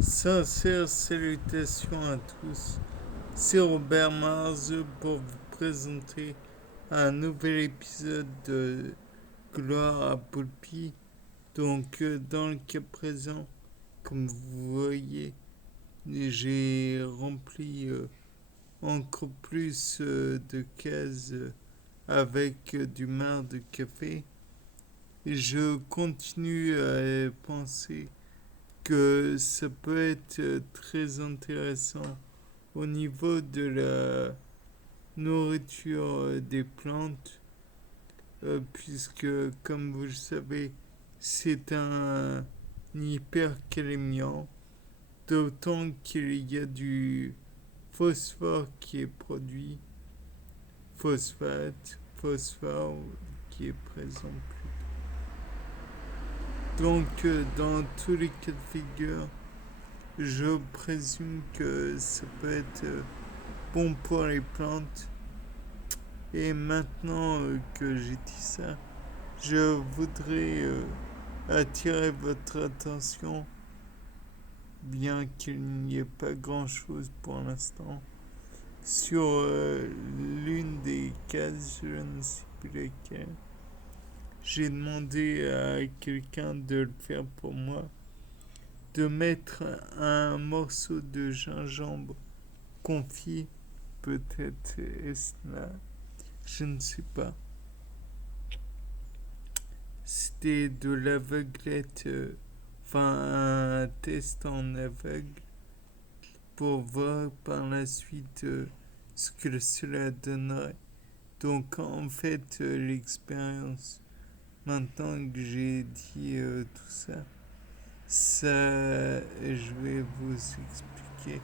Sincères salutations à tous. C'est Robert Mars pour vous présenter un nouvel épisode de Gloire à Poulpi. Dans le cas présent, comme vous voyez, j'ai rempli encore plus de cases avec du marc de café. Et je continue à penser que ça peut être très intéressant au niveau de la nourriture des plantes, puisque, comme vous le savez, c'est un hypercalémiant, d'autant qu'il y a du phosphore qui est produit, phosphore qui est présent. Dans tous les cas de figure, je présume que ça peut être bon pour les plantes. Et maintenant que j'ai dit ça, je voudrais attirer votre attention, bien qu'il n'y ait pas grand-chose pour l'instant, sur l'une des cases, je ne sais plus laquelle. J'ai demandé à quelqu'un de le faire pour moi, de mettre un morceau de gingembre confit, peut-être est-ce là, je ne sais pas. C'était de l'aveuglette, enfin un test en aveugle pour voir par la suite ce que cela donnerait. Donc en fait, l'expérience, maintenant que j'ai dit tout ça, je vais vous expliquer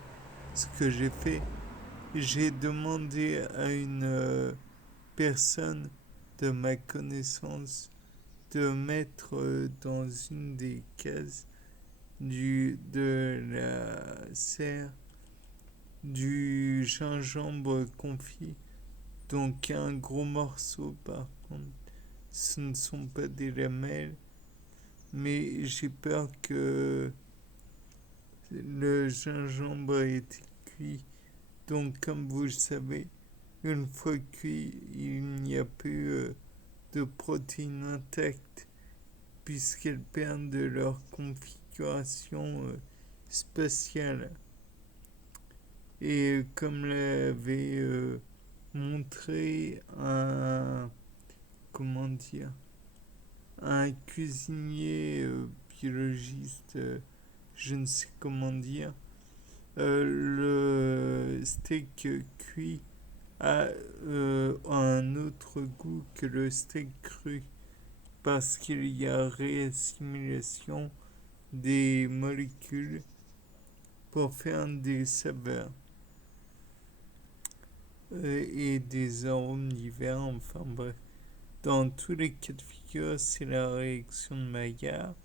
ce que j'ai fait. J'ai demandé à une personne de ma connaissance de mettre dans une des cases de la serre du gingembre confit. Donc un gros morceau par contre. Ce ne sont pas des lamelles, mais j'ai peur que le gingembre ait été cuit. Donc comme vous le savez, une fois cuit, il n'y a plus de protéines intactes puisqu'elles perdent de leur configuration spatiale. Et comme l'avait montré comment dire, un cuisinier biologiste, je ne sais comment dire, le steak cuit a un autre goût que le steak cru parce qu'il y a réassimilation des molécules pour faire des saveurs et des arômes divers, enfin bref. Dans tous les cas de figure, c'est la réaction de Maillard.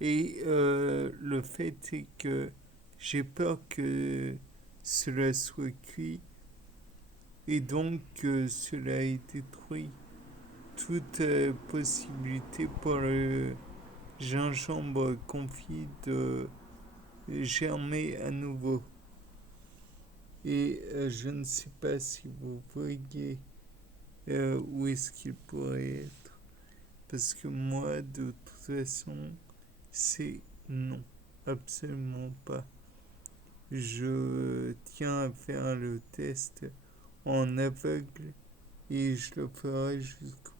Et le fait est que j'ai peur que cela soit cuit et donc que cela ait détruit toute possibilité pour le gingembre confit de germer à nouveau. Et je ne sais pas si vous voyez où est-ce qu'il pourrait être. Parce que moi, de toute façon, c'est non. Absolument pas. Je tiens à faire le test en aveugle et je le ferai jusqu'au